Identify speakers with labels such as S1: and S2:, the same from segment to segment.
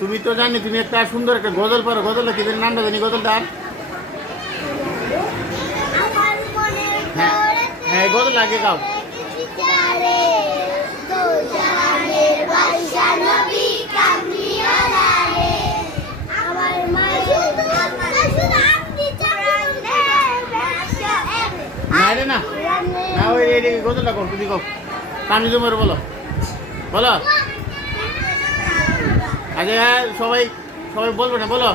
S1: তুমি তো জানি, তুমি একটা সুন্দর একটা গজল পারো। গজলটা কি নামটা জানি, গজলটা? হ্যাঁ হ্যাঁ গজল আগে গাও। না ওই গজলটা কর, তুমি কও কামি জুমার বলো। বলো। আগে সবাই সবাই বলবে না বলো।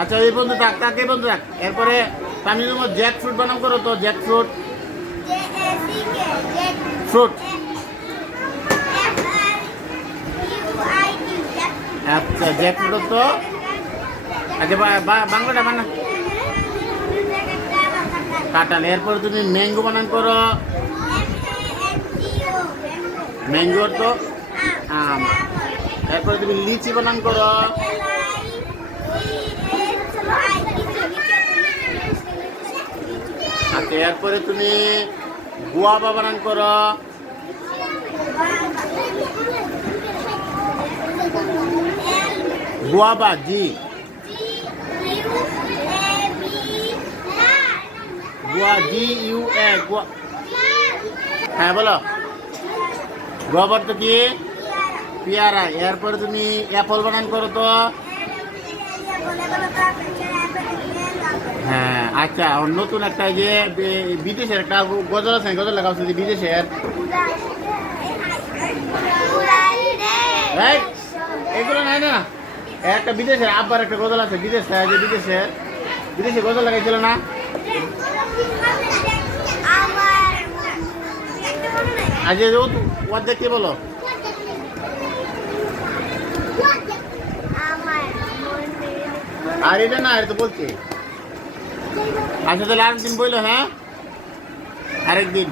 S1: আচ্ছা এই বন্ধু থাক তাকে বন্ধু থাক। এরপরে তামিল জুমার জ্যাক ফ্রুট বানাম করো তো, জ্যাক ফ্রুট। ফ্রুট। আচ্ছা জ্যাক ফ্রুট তো। আচ্ছা বাংলাটা বানা। কাঁঠাল। এরপরে তুমি ম্যাঙ্গো বানান করো। ম্যাঙ্গোর তো আম। এরপরে তুমি লিচি বানান করো। আচ্ছা এরপরে তুমি গুয়াবা বানান করো। গুয়াবা জি। গুয়া জি, ইউ, এ গুয়া হ্যাঁ বলো। গুয়াবার তো কি? পেয়ারা। এরপরে তুমি অ্যাপল বানান করো তো। হ্যাঁ আচ্ছা নতুন একটা যে বিদেশের একটা গজল আছে, গজল লেখা আছে যে বিদেশের। এগুলো নাই না। একটা বিদেশের আব্বার একটা গজল আছে, বিদেশ যে বিদেশের, বিদেশে গজল লাগাইছিল না?
S2: আমার
S1: আজ যে ও ওর দেখতে বলো? আর এটা না, এটা তো বলছি। আচ্ছা তাহলে আরেকদিন বইল হ্যাঁ? আরেকদিন।